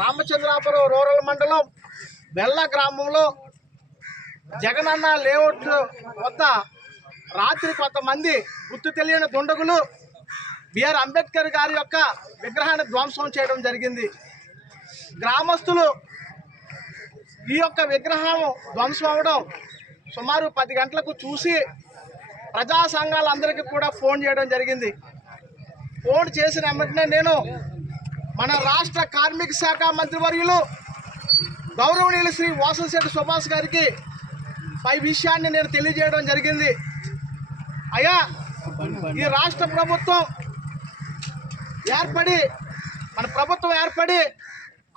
Ramachandrapuram rural మండలం బెల్ల గ్రామంలో జగనన్న లేఅవుట్ వద్ద రాత్రి కొంతమంది గుర్తు తెలియని దుండగులు బిఆర్ అంబేద్కర్ గారి యొక్క విగ్రహాన్ని ధ్వంసం చేయడం జరిగింది. గ్రామస్తులు ఈ యొక్క విగ్రహం ధ్వంసం అవడం సుమారు 10 గంటలకు చూసి ప్రజా సంఘాలందరికీ కూడా ఫోన్ చేయడం జరిగింది. ఫోన్ చేసిన వెంటనే నేను మన రాష్ట్ర కార్మిక శాఖ మంత్రివర్యులు గౌరవనీయులు శ్రీ వాసంశెట్టి సుభాష్ గారికి పై విషయాన్ని నేను తెలియజేయడం జరిగింది. అయ్యా, ఈ రాష్ట్ర ప్రభుత్వం ఏర్పడి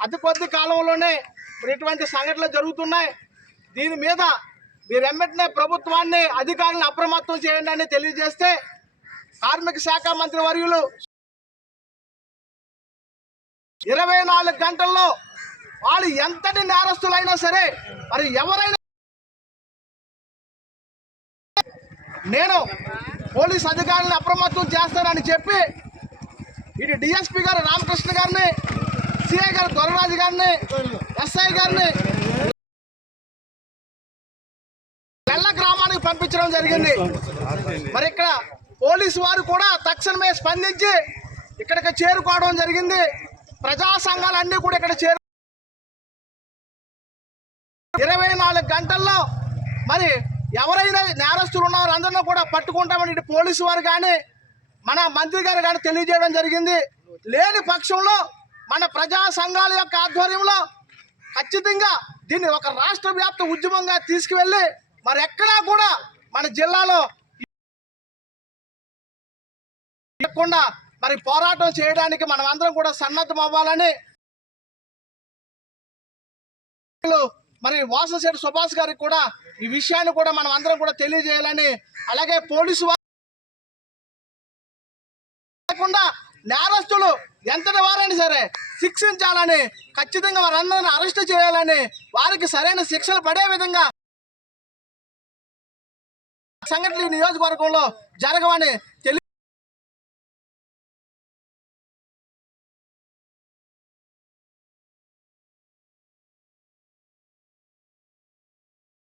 అతి కొద్ది కాలంలోనే ఇటువంటి సంఘటనలు జరుగుతున్నాయి. దీని మీద మీరు వెంటనే ప్రభుత్వాన్ని అధికారులను అప్రమత్తం చేయండి అని తెలియజేస్తే కార్మిక శాఖ మంత్రి వర్యులు 24 గంటల్లో వాళ్ళు ఎంతటి నేరస్తులైనా సరే మరి ఎవరైనా నేను పోలీస్ అధికారులను అప్రమత్తం చేస్తానని చెప్పి ఇటు డిఎస్పీ గారు రామకృష్ణ గారిని, సిఐ గారు దొరరాజు గారిని, ఎస్ఐ గారిని బెల్ల గ్రామానికి పంపించడం జరిగింది. మరి ఇక్కడ పోలీసు వారు కూడా తక్షణమే స్పందించి ఇక్కడికి చేరుకోవడం జరిగింది. ప్రజా సంఘాలన్నీ కూడా ఇక్కడ 24 గంటల్లో మరి ఎవరైనా నేరస్తులు ఉన్నారో అందరినీ కూడా పట్టుకుంటామని ఇటు పోలీసు వారు కానీ మన మంత్రి గారు కానీ తెలియజేయడం జరిగింది. లేని పక్షంలో మన ప్రజా సంఘాల యొక్క ఆధ్వర్యంలో ఖచ్చితంగా దీన్ని ఒక రాష్ట్ర వ్యాప్త ఉద్యమంగా తీసుకువెళ్ళి మరి ఎక్కడా కూడా మన జిల్లాలో లేకుండా మరి పోరాటం చేయడానికి మనం అందరం కూడా సన్నద్ధం అవ్వాలని మరి వాసంశెట్టి సుభాష్ గారికి కూడా ఈ విషయాన్ని కూడా మనం అందరం కూడా తెలియజేయాలని, అలాగే పోలీసు లేకుండా నేరస్తులు ఎంతటి వారైనా సరే శిక్షించాలని, ఖచ్చితంగా వారందరినీ అరెస్ట్ చేయాలని, వారికి సరైన శిక్షలు పడే విధంగా సంఘటనలు నియోజకవర్గంలో జరగవని